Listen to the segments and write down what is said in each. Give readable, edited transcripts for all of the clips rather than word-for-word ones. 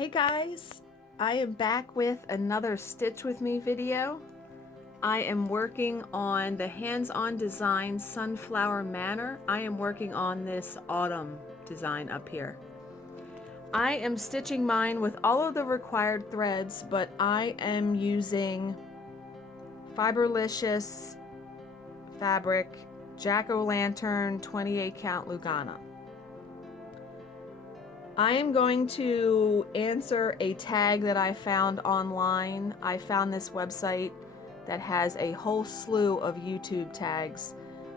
Hey guys, I am back with another Stitch With Me video. I am working on the hands-on design Sunflower Manor. I am working on this autumn design up here. I am stitching mine with all of the required threads, but I am using Fiberlicious fabric, Jack-O-Lantern 28 count Lugana. I am going to answer a tag that I found online. I found this website that has a whole slew of YouTube tags.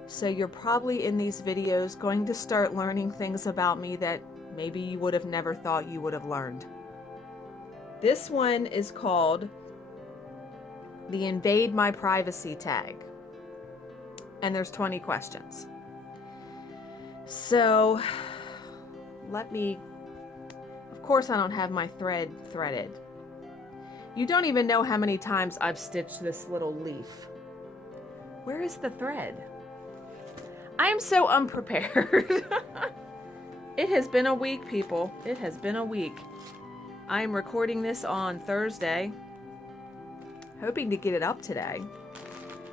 So you're probably in these videos going to start learning things about me that maybe you would have never thought you would have learned. This one is called the Invade My Privacy Tag. And there's 20 questions. So of course I don't have my thread threaded. You don't even know how many times I've stitched this little leaf. Where is the thread? I am so unprepared. It has been a week, people. It has been a week. I am recording this on Thursday, hoping to get it up today,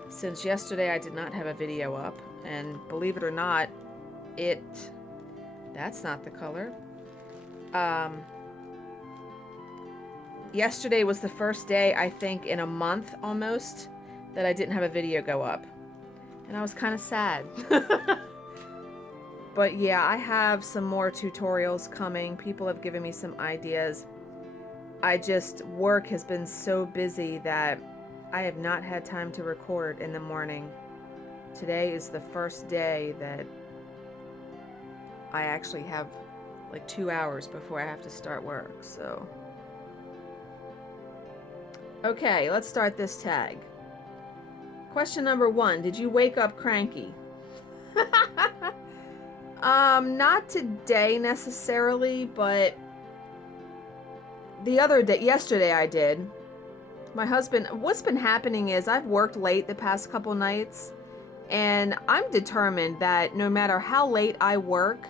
since yesterday I did not have a video up, and believe it or not, that's not the color. Yesterday was the first day, I think, in a month almost, that I didn't have a video go up. And I was kind of sad. But yeah, I have some more tutorials coming. People have given me some ideas. Work has been so busy that I have not had time to record in the morning. Today is the first day that I actually have like 2 hours before I have to start work, so. Okay, let's start this tag. Question number 1, did you wake up cranky? Not today necessarily, but yesterday I did. My husband, what's been happening is I've worked late the past couple nights, and I'm determined that no matter how late I work,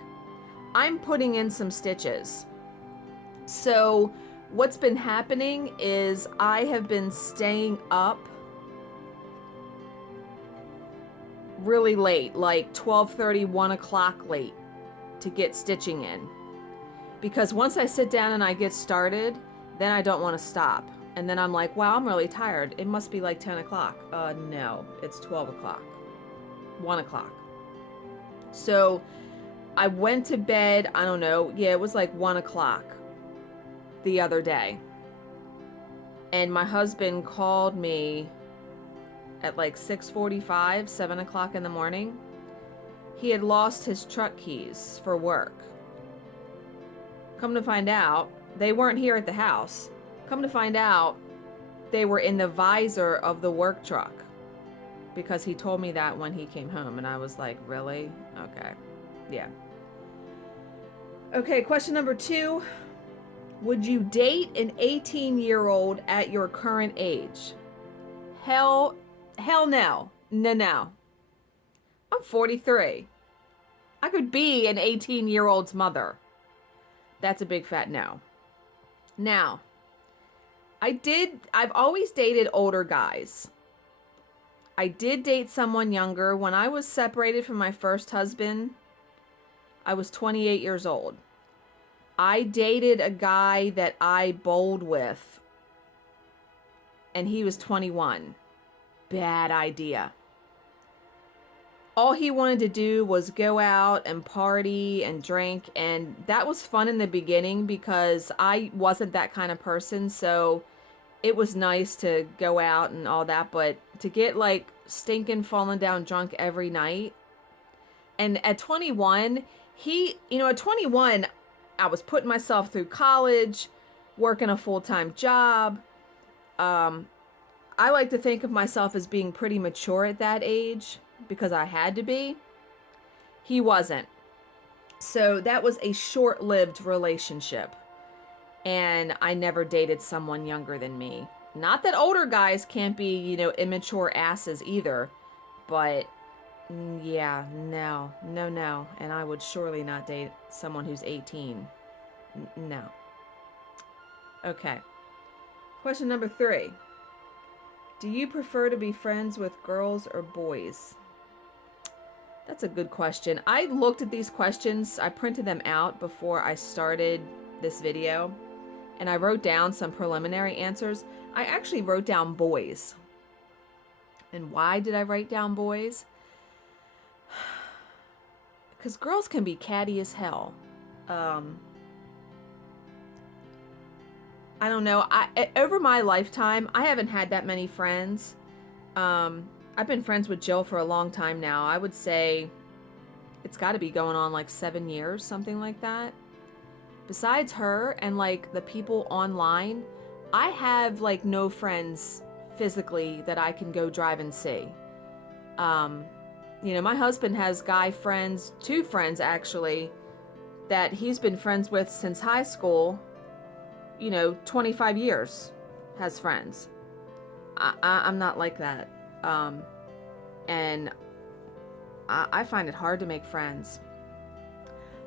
I'm putting in some stitches. So what's been happening is I have been staying up really late, like 12:30, 1 o'clock late, to get stitching in. Because once I sit down and I get started, then I don't want to stop. And then I'm like, wow, I'm really tired. It must be like 10 o'clock. No, it's 12 o'clock, 1 o'clock. So I went to bed, I don't know, yeah, it was like 1 o'clock the other day. And my husband called me at like 6:45, 7 o'clock in the morning. He had lost his truck keys for work. Come to find out, they weren't here at the house. Come to find out, they were in the visor of the work truck, because he told me that when he came home, and I was like, really? Okay. Yeah. Okay, question number 2. Would you date an 18-year-old at your current age? Hell no. No. I'm 43. I could be an 18-year-old's mother. That's a big fat no. Now, I've always dated older guys. I did date someone younger. When I was separated from my first husband, I was 28 years old. I dated a guy that I bowled with, and he was 21. Bad idea. All he wanted to do was go out and party and drink, and that was fun in the beginning because I wasn't that kind of person, so it was nice to go out and all that, but to get like stinking falling down drunk every night. And at 21, at 21, I was putting myself through college, working a full-time job. I like to think of myself as being pretty mature at that age because I had to be. He wasn't. So that was a short-lived relationship. And I never dated someone younger than me. Not that older guys can't be, immature asses either. But yeah, no. And I would surely not date someone who's 18. No. Okay. Question number 3. Do you prefer to be friends with girls or boys? That's a good question. I looked at these questions. I printed them out before I started this video, and I wrote down some preliminary answers. I actually wrote down boys. And why did I write down boys? Because girls can be catty as hell. I don't know. Over my lifetime, I haven't had that many friends. I've been friends with Jill for a long time now. I would say it's got to be going on like 7 years, something like that. Besides her and like the people online, I have like no friends physically that I can go drive and see. You know, my husband has guy friends, 2 friends actually, that he's been friends with since high school. You know, 25 years has friends. I'm not like that. And I find it hard to make friends.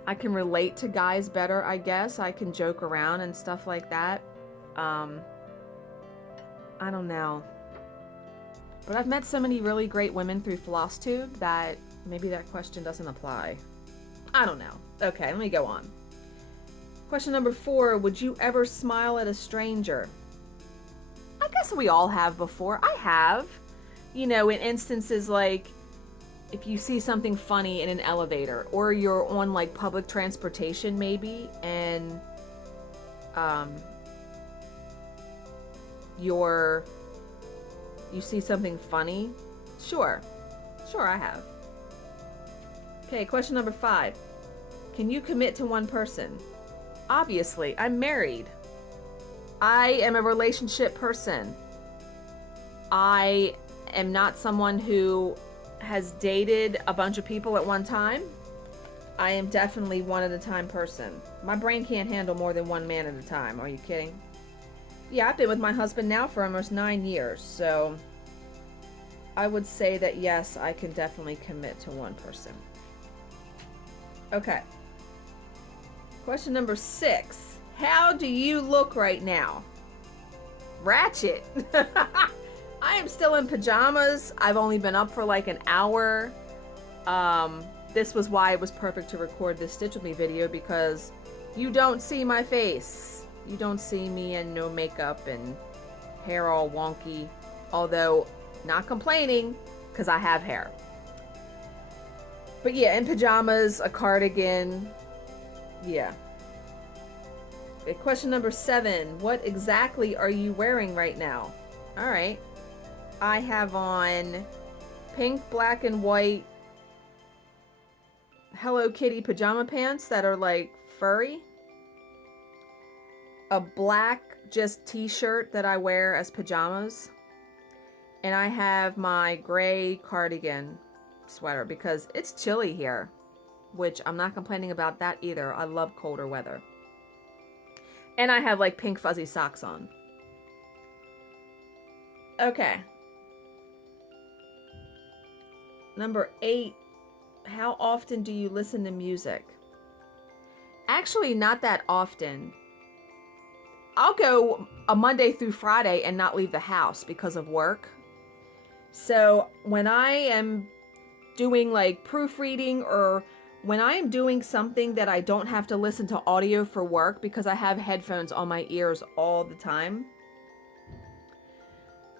I can relate to guys better, I guess. I can joke around and stuff like that. I don't know. But I've met so many really great women through Flosstube that maybe that question doesn't apply. I don't know. Okay, let me go on. Question number 4, would you ever smile at a stranger? I guess we all have before. I have. You know, in instances like if you see something funny in an elevator or you're on like public transportation maybe and you see something funny. Sure I have. Okay, question number 5. Can you commit to one person? Obviously, I'm married. I am a relationship person. I am not someone who has dated a bunch of people at one time. I am definitely one at a time person. My brain can't handle more than one man at a time. Are you kidding? Yeah, I've been with my husband now for almost 9 years, so I would say that yes, I can definitely commit to one person. Okay. Question number 6. How do you look right now? Ratchet. I am still in pajamas. I've only been up for like an hour. This was why it was perfect to record this Stitch With Me video, because you don't see my face. You don't see me in no makeup and hair all wonky. Although, not complaining, because I have hair. But yeah, in pajamas, a cardigan. Yeah. Okay, question number 7. What exactly are you wearing right now? Alright. I have on pink, black, and white Hello Kitty pajama pants that are like furry. A black just t-shirt that I wear as pajamas. And I have my gray cardigan sweater because it's chilly here, which I'm not complaining about that either. I love colder weather. And I have like pink fuzzy socks on. Okay. Number 8. How often do you listen to music? Actually, not that often. I'll go a Monday through Friday and not leave the house because of work. So when I am doing like proofreading, or when I am doing something that I don't have to listen to audio for work because I have headphones on my ears all the time,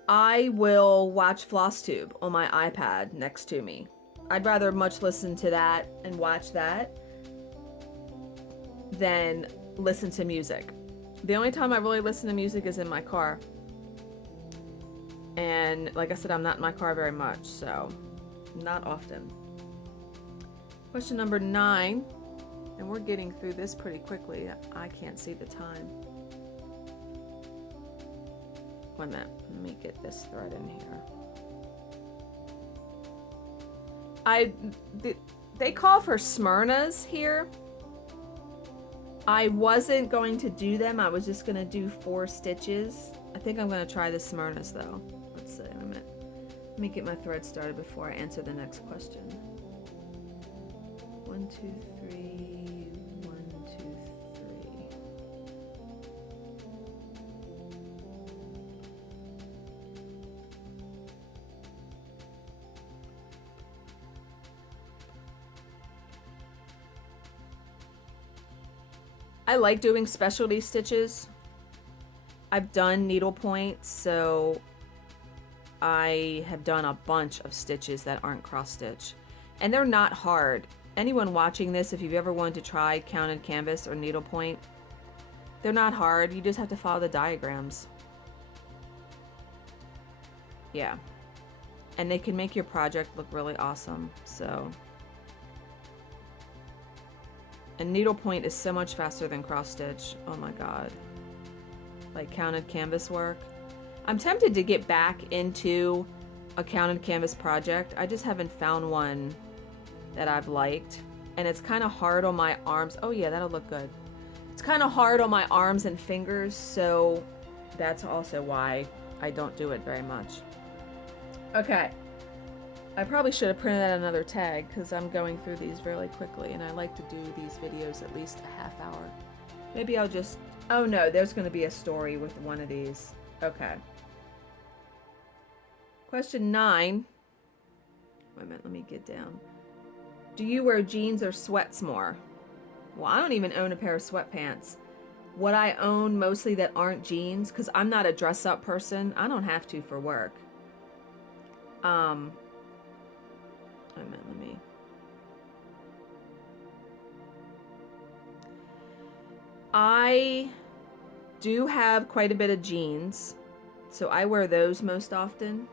I will watch Flosstube on my iPad next to me. I'd rather much listen to that and watch that than listen to music. The only time I really listen to music is in my car. And like I said, I'm not in my car very much, so not often. Question number 9, and we're getting through this pretty quickly. I can't see the time. Wait a minute, let me get this thread in here. They call for Smyrnas here. I wasn't going to do them. I was just going to do 4 stitches. I think I'm going to try the Smyrnas though. Let's see, wait a minute. Let me get my thread started before I answer the next question. 1, 2, 3, 1, 2, 3. I like doing specialty stitches. I've done needlepoint, so I have done a bunch of stitches that aren't cross stitch. And they're not hard. Anyone watching this, if you've ever wanted to try counted canvas or needlepoint, they're not hard. You just have to follow the diagrams. Yeah. And they can make your project look really awesome, so. And needlepoint is so much faster than cross stitch. Oh my God. Like counted canvas work. I'm tempted to get back into a counted canvas project. I just haven't found one that I've liked. And it's kind of hard on my arms. Oh yeah, that'll look good. It's kind of hard on my arms and fingers, so that's also why I don't do it very much. Okay. I probably should have printed out another tag because I'm going through these really quickly and I like to do these videos at least a half hour. Maybe I'll just... Oh no, there's going to be a story with one of these. Okay. Question 9. Wait a minute, let me get down. Do you wear jeans or sweats more? Well, I don't even own a pair of sweatpants. What I own mostly that aren't jeans, because I'm not a dress-up person. I don't have to for work. Wait a minute, let me... I do have quite a bit of jeans, so I wear those most often.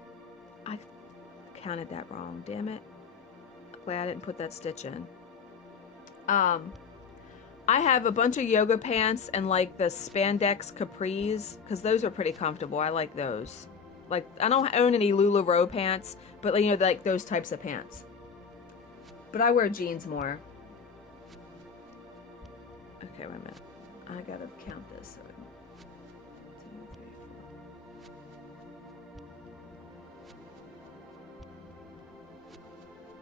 I counted that wrong, damn it. Glad I didn't put that stitch in. I have a bunch of yoga pants and like the spandex capris, because those are pretty comfortable. I like those. Like, I don't own any LuLaRoe pants, but you know, like those types of pants. But I wear jeans more. Okay, wait a minute. I gotta count this. 2, 3,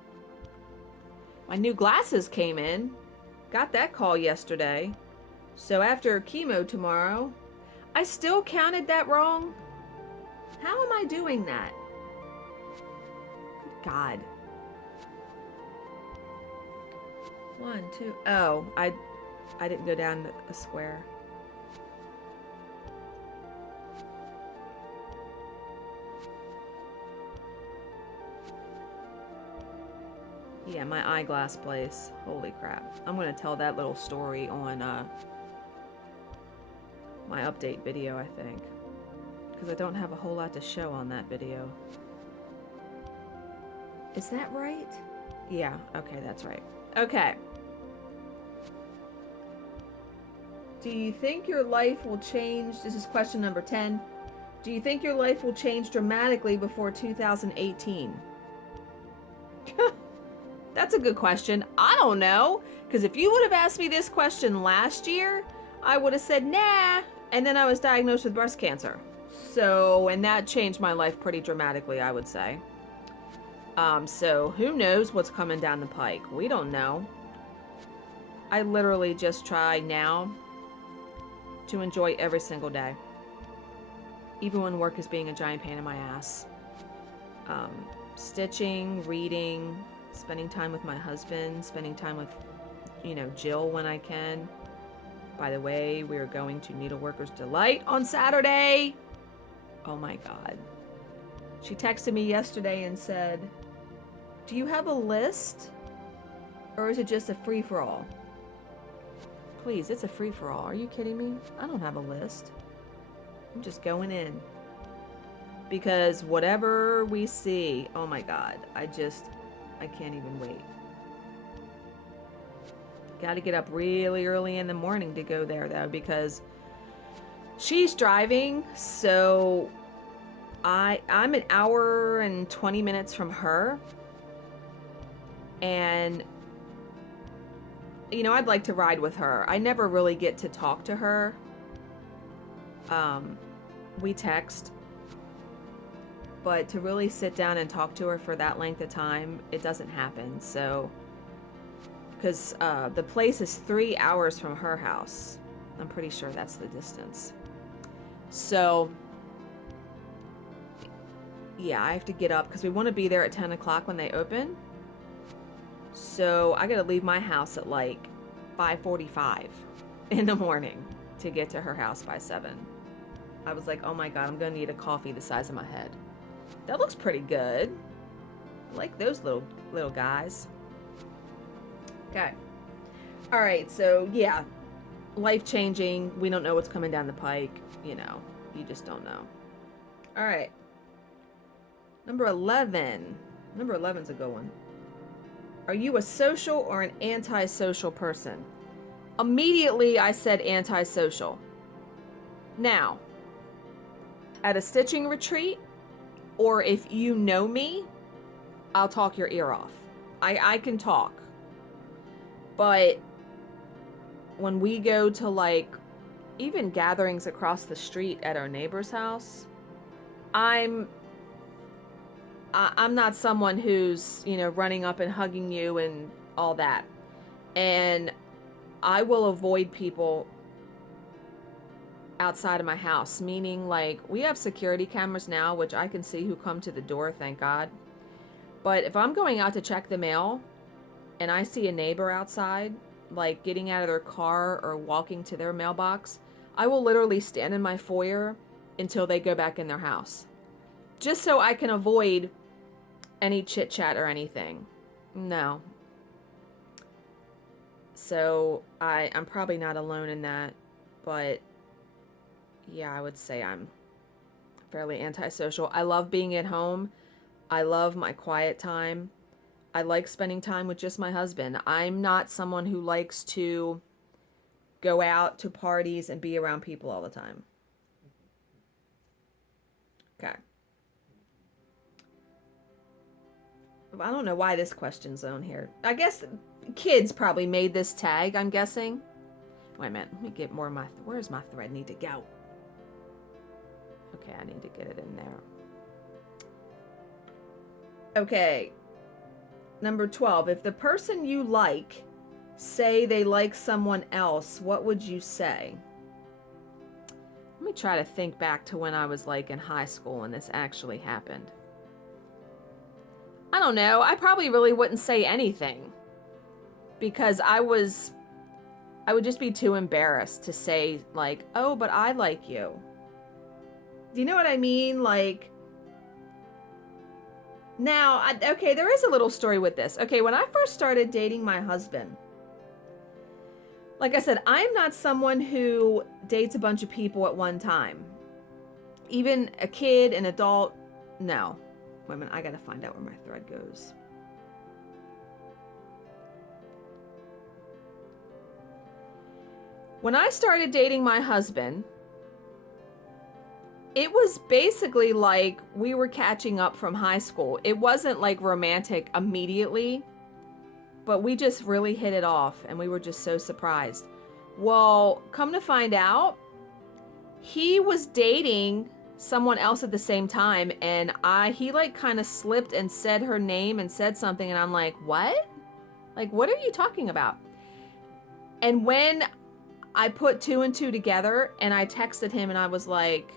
4. My new glasses came in. Got that call yesterday. So after chemo tomorrow, I still counted that wrong. How am I doing that? Good God. 1, 2. Oh, I didn't go down a square. Yeah, my eyeglass place. Holy crap. I'm going to tell that little story on my update video, I think. Because I don't have a whole lot to show on that video. Is that right? Yeah, okay, that's right. Okay. Do you think your life will change? This is question number 10. Do you think your life will change dramatically before 2018? That's a good question. I don't know. Because if you would have asked me this question last year, I would have said, nah. And then I was diagnosed with breast cancer. So, and that changed my life pretty dramatically, I would say. So who knows what's coming down the pike? We don't know. I literally just try now to enjoy every single day. Even when work is being a giant pain in my ass. Stitching, reading, spending time with my husband, spending time with, you know, Jill when I can. By the way, we are going to Needleworkers Delight on Saturday. Oh my God. She texted me yesterday and said, do you have a list? Or is it just a free-for-all? Please, it's a free-for-all. Are you kidding me? I don't have a list. I'm just going in. Because whatever we see, oh my God, I can't even wait. Got to get up really early in the morning to go there, though, because she's driving, so I'm an hour and 20 minutes from her. And, you know, I'd like to ride with her. I never really get to talk to her. We text. But to really sit down and talk to her for that length of time, it doesn't happen. So, because the place is 3 hours from her house. I'm pretty sure that's the distance. So, yeah, I have to get up because we want to be there at 10 o'clock when they open. So, I got to leave my house at like 5:45. in the morning to get to her house by 7. I was like, oh my God, I'm going to need a coffee the size of my head. That looks pretty good. I like those little guys. Okay. All right, so yeah, life-changing. We don't know what's coming down the pike. You know, you just don't know. All right. Number 11. Number 11's a good one. Are you a social or an antisocial person? Immediately, I said antisocial. Now, at a stitching retreat, or if you know me, I'll talk your ear off. I can talk. But when we go to like even gatherings across the street at our neighbor's house, I'm not someone who's, you know, running up and hugging you and all that. And I will avoid people outside of my house, meaning like we have security cameras now, which I can see who come to the door, thank God. But if I'm going out to check the mail and I see a neighbor outside, like getting out of their car or walking to their mailbox, I will literally stand in my foyer until they go back in their house. Just so I can avoid any chit chat or anything. No. So I'm probably not alone in that, but yeah, I would say I'm fairly antisocial. I love being at home. I love my quiet time. I like spending time with just my husband. I'm not someone who likes to go out to parties and be around people all the time. Okay. I don't know why this question's on here. I guess kids probably made this tag, I'm guessing. Wait a minute. Let me get more of my... Where's my thread need to go? Okay, I need to get it in there. Okay. Number 12. If the person you like say they like someone else, what would you say? Let me try to think back to when I was like in high school and this actually happened. I don't know. I probably really wouldn't say anything because I would just be too embarrassed to say like, oh, but I like you. Do you know what I mean? Like, now, okay, there is a little story with this. Okay, when I first started dating my husband, like I said, I'm not someone who dates a bunch of people at one time. Even a kid, an adult, no. Wait a minute, I gotta find out where my thread goes. When I started dating my husband, it was basically like we were catching up from high school. It wasn't like romantic immediately, but we just really hit it off and we were just so surprised. Well, come to find out, he was dating someone else at the same time, and he like kind of slipped and said her name and said something, and I'm like, what? Like, what are you talking about? And when I put 2 and 2 together and I texted him and I was like,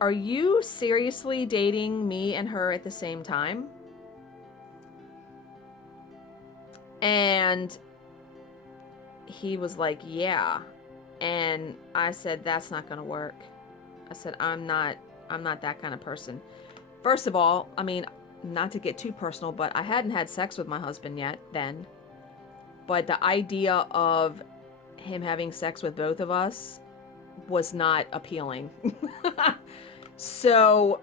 are you seriously dating me and her at the same time? And he was like, yeah. And I said, that's not gonna work. I said, I'm not that kind of person. First of all, I mean, not to get too personal, but I hadn't had sex with my husband yet then. But the idea of him having sex with both of us was not appealing. So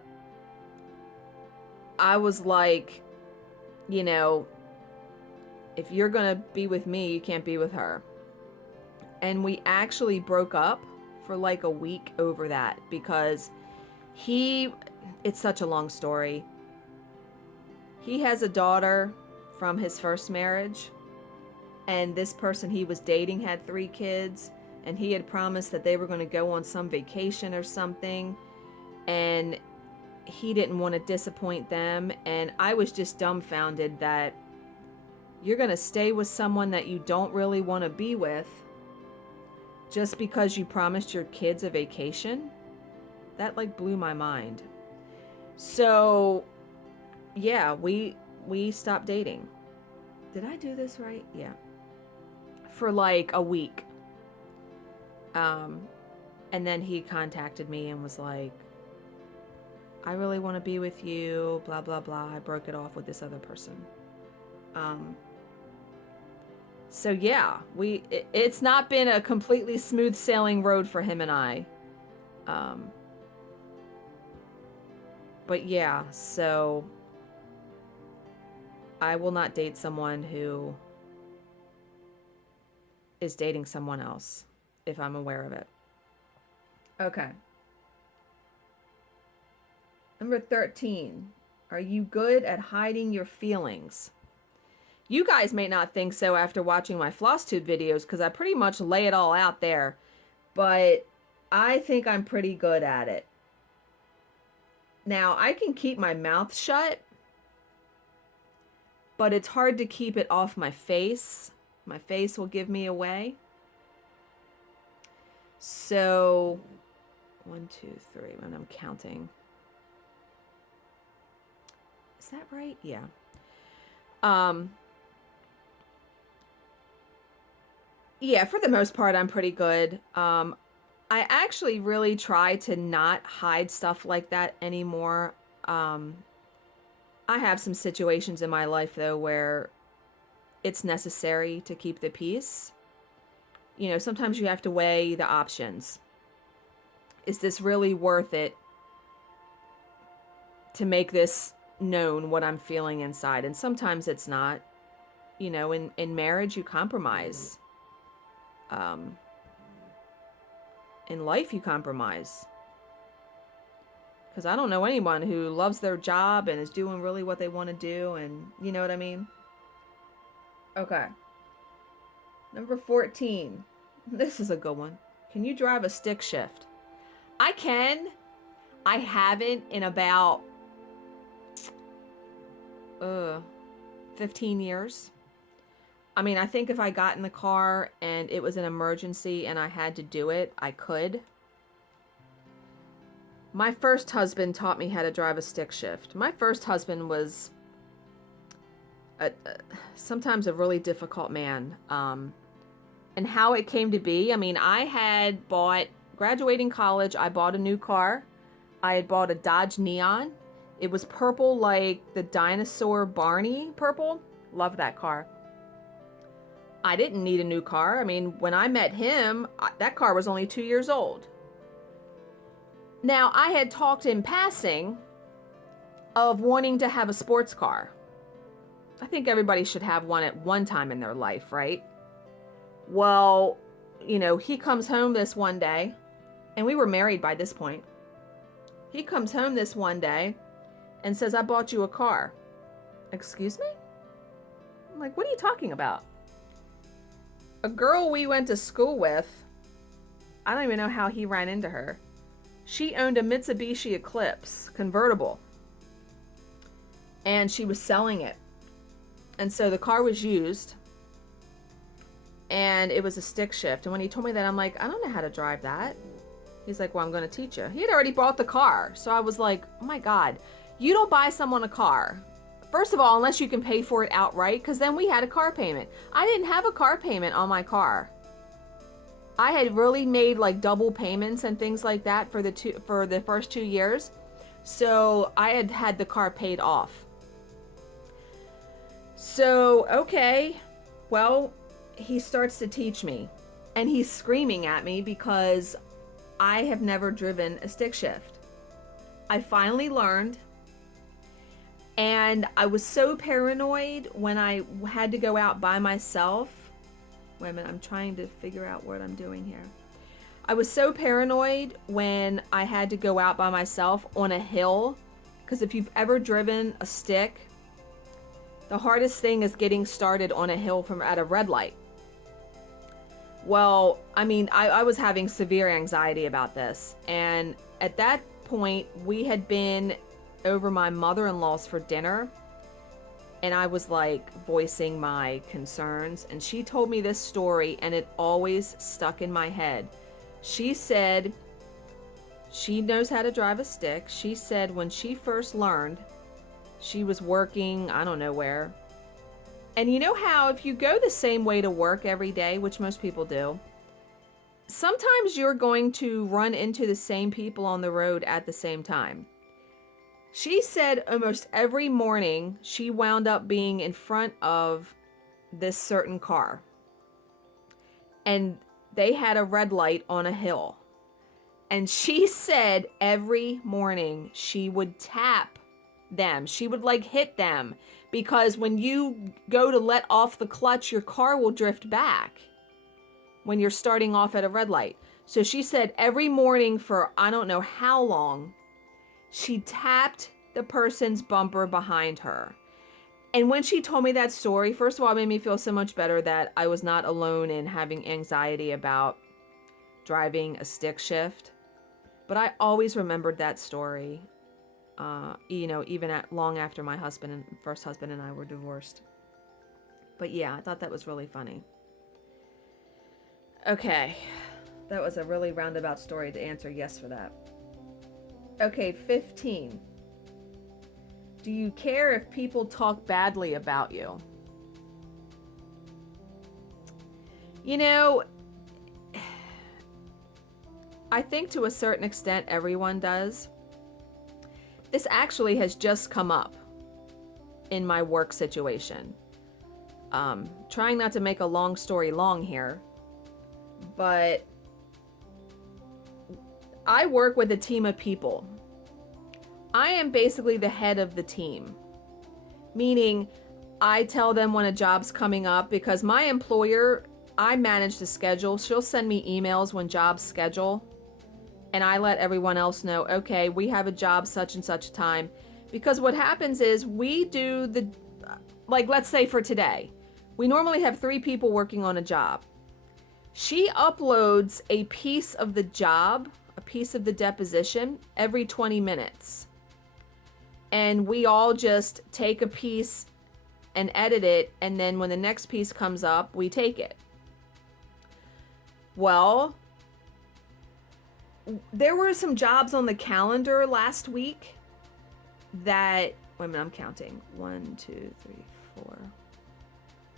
I was like, you know, if you're gonna be with me, you can't be with her. And we actually broke up for like a week over that because it's such a long story. He has a daughter from his first marriage, and this person he was dating had 3 kids, and he had promised that they were going to go on some vacation or something, and he didn't want to disappoint them. And I was just dumbfounded that you're going to stay with someone that you don't really want to be with just because you promised your kids a vacation. That like blew my mind. So yeah, we stopped dating. Did I do this right? Yeah. For like a week. And then he contacted me and was like, I really want to be with you, blah, blah, blah. I broke it off with this other person. So yeah, it's not been a completely smooth sailing road for him and I. But yeah, so I will not date someone who is dating someone else if I'm aware of it. Okay. Number 13. Are you good at hiding your feelings? You guys may not think so after watching my Flosstube videos because I pretty much lay it all out there. But I think I'm pretty good at it. Now, I can keep my mouth shut, but it's hard to keep it off my face. My face will give me away. So, 1, 2, 3, when I'm counting. Is that right? Yeah. Yeah, for the most part, I'm pretty good. I actually really try to not hide stuff like that anymore. I have some situations in my life, though, where it's necessary to keep the peace. You know, sometimes you have to weigh the options. Is this really worth it to make this known, what I'm feeling inside? And sometimes it's not. You know, in marriage, you compromise. In life, you compromise. Because I don't know anyone who loves their job and is doing really what they want to do, and you know what I mean? Okay. Number 14. This is a good one. Can you drive a stick shift? I can. I haven't in about 15 years. I mean, I think if I got in the car and it was an emergency and I had to do it, I could. My first husband taught me how to drive a stick shift. My first husband was sometimes a really difficult man. And how it came to be, I mean, I had graduating college, I bought a new car. I had bought a Dodge Neon. It was purple like the dinosaur Barney purple. Love that car. I didn't need a new car. I mean, when I met him, that car was only 2 years old. Now, I had talked in passing of wanting to have a sports car. I think everybody should have one at one time in their life, right? Well, you know, he comes home this one day, and we were married by this point. He comes home this one day and says, I bought you a car. Excuse me? I'm like, what are you talking about? A girl we went to school with, I don't even know how he ran into her. She owned a Mitsubishi Eclipse convertible. And she was selling it. And so the car was used. And it was a stick shift. And when he told me that, I'm like, I don't know how to drive that. He's like, well, I'm going to teach you. He had already bought the car. So I was like, oh my God, you don't buy someone a car. First of all, unless you can pay for it outright, because then we had a car payment. I didn't have a car payment on my car. I had really made like double payments and things like that for the first 2 years. So I had had the car paid off. So, okay, well, he starts to teach me. And he's screaming at me because I have never driven a stick shift. I finally learned. And I was so paranoid when I had to go out by myself. Wait a minute, I'm trying to figure out what I'm doing here. I was so paranoid when I had to go out by myself on a hill. Because if you've ever driven a stick, the hardest thing is getting started on a hill at a red light. Well, I mean, I was having severe anxiety about this. And at that point, we had been over my mother-in-law's for dinner, and I was like voicing my concerns, and she told me this story, and it always stuck in my head. She said she knows how to drive a stick. She said when she first learned, she was working, I don't know where, and you know how if you go the same way to work every day, which most people do, sometimes you're going to run into the same people on the road at the same time. She said almost every morning she wound up being in front of this certain car. And they had a red light on a hill. And she said every morning she would tap them. She would like hit them, because when you go to let off the clutch, your car will drift back when you're starting off at a red light. So she said every morning for I don't know how long, she tapped the person's bumper behind her. And when she told me that story, first of all, it made me feel so much better that I was not alone in having anxiety about driving a stick shift. But I always remembered that story, even long after my first husband and I were divorced. But yeah, I thought that was really funny. Okay, that was a really roundabout story to answer yes for that. Okay, 15. Do you care if people talk badly about you? You know, I think to a certain extent everyone does. This actually has just come up in my work situation. Trying not to make a long story long here, but I work with a team of people. I am basically the head of the team, meaning I tell them when a job's coming up, because my employer, I manage the schedule. She'll send me emails when jobs schedule, and I let everyone else know, okay, we have a job such and such a time. Because what happens is we do let's say for today, we normally have 3 people working on a job. She uploads a piece of the job, a piece of the deposition every 20 minutes. And we all just take a piece and edit it, and then when the next piece comes up, we take it. Well, there were some jobs on the calendar last week that, wait a minute, I'm counting. 1, 2, 3, 4.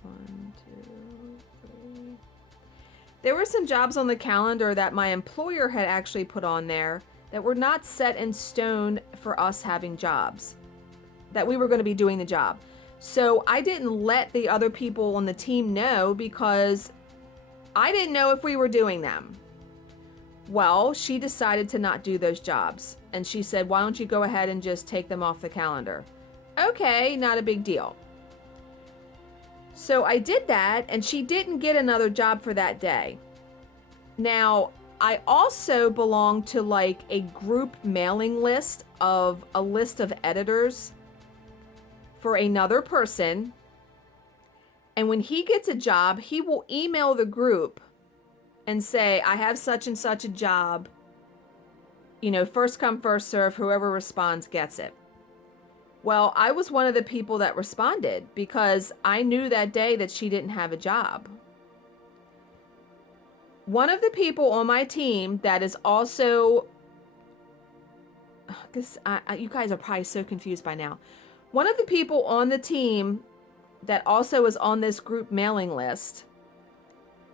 1, 2, 3. There were some jobs on the calendar that my employer had actually put on there that were not set in stone for us having jobs, that we were going to be doing the job. So I didn't let the other people on the team know, because I didn't know if we were doing them. Well, she decided to not do those jobs. And she said, why don't you go ahead and just take them off the calendar? Okay, not a big deal. So I did that, and she didn't get another job for that day. Now, I also belong to like a group mailing list of a list of editors for another person. And when he gets a job, he will email the group and say, I have such and such a job. First come, first serve, whoever responds gets it. Well, I was one of the people that responded because I knew that day that she didn't have a job. One of the people on my team that is also, you guys are probably so confused by now. One of the people on the team that also is on this group mailing list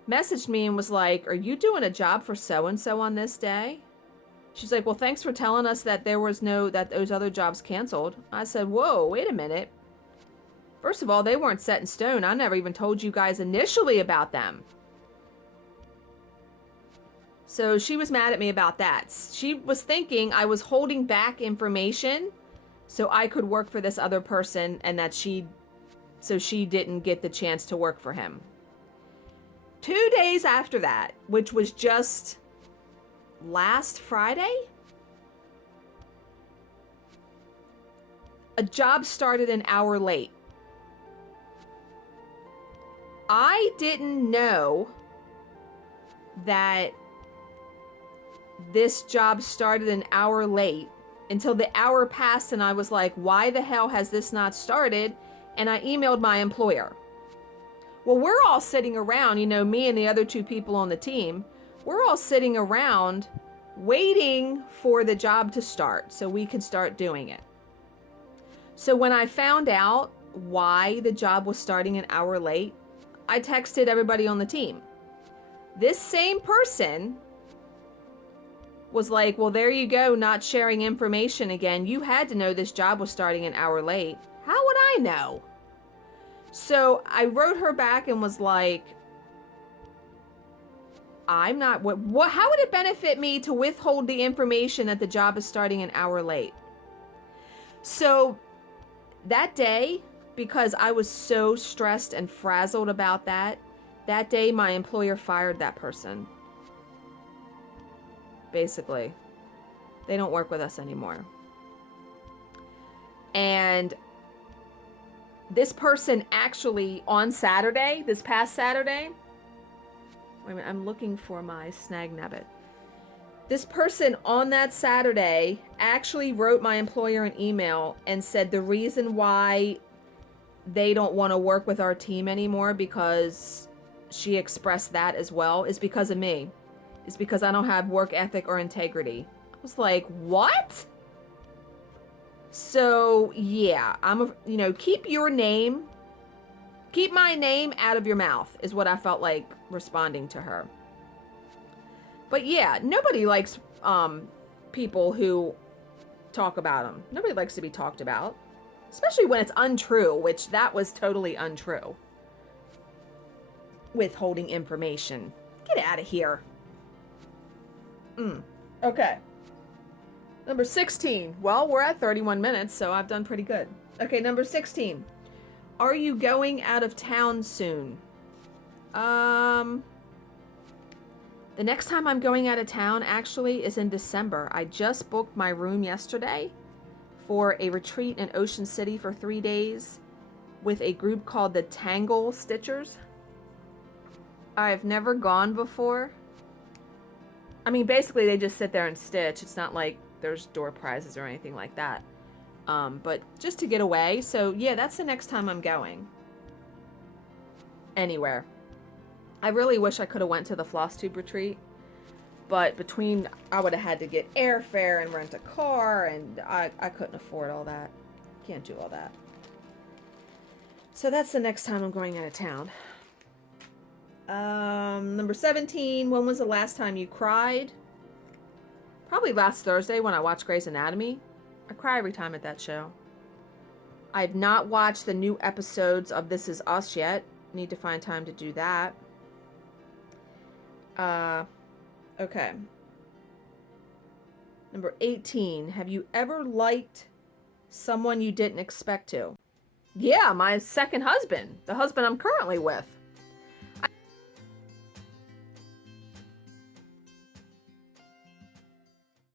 messaged me and was like, are you doing a job for so-and-so on this day? She's like, well, thanks for telling us that that those other jobs canceled. I said, whoa, wait a minute. First of all, they weren't set in stone. I never even told you guys initially about them. So she was mad at me about that. She was thinking I was holding back information so I could work for this other person, and so she didn't get the chance to work for him. 2 days after that, which was just last Friday, a job started an hour late. I didn't know that this job started an hour late until the hour passed, and I was like, why the hell has this not started? And I emailed my employer. Well, we're all sitting around, me and the other 2 people on the team, we're all sitting around waiting for the job to start so we can start doing it. So when I found out why the job was starting an hour late, I texted everybody on the team. This same person was like, well, there you go, not sharing information again. You had to know this job was starting an hour late. How would I know? So I wrote her back and was like, I'm not, how would it benefit me to withhold the information that the job is starting an hour late? So that day, because I was so stressed and frazzled about that day my employer fired that person. Basically, they don't work with us anymore. And this person actually on Saturday, this past Saturday, wait a minute, I'm looking for my snag nabbit. This person on that Saturday actually wrote my employer an email and said the reason why they don't want to work with our team anymore, because she expressed that as well, is because of me. It's because I don't have work ethic or integrity. I was like, what? So, yeah, keep my name out of your mouth is what I felt like responding to her. But yeah, nobody likes people who talk about them. Nobody likes to be talked about, especially when it's untrue, which that was totally untrue. Withholding information. Get out of here. Okay. Number 16. Well, we're at 31 minutes, so I've done pretty good. Okay, number 16. Are you going out of town soon? The next time I'm going out of town actually is in December. I just booked my room yesterday for a retreat in Ocean City for 3 days with a group called the Tangle Stitchers. I've never gone before. I mean, basically they just sit there and stitch. It's not like there's door prizes or anything like that. But just to get away. So yeah, that's the next time I'm going. Anywhere. I really wish I could have went to the Flosstube retreat. But I would have had to get airfare and rent a car, and I couldn't afford all that. Can't do all that. So that's the next time I'm going out of town. Number 17, when was the last time you cried? Probably last Thursday when I watched Grey's Anatomy. I cry every time at that show. I've not watched the new episodes of This Is Us yet. Need to find time to do that. Okay. Number 18, have you ever liked someone you didn't expect to? Yeah, my second husband. The husband I'm currently with.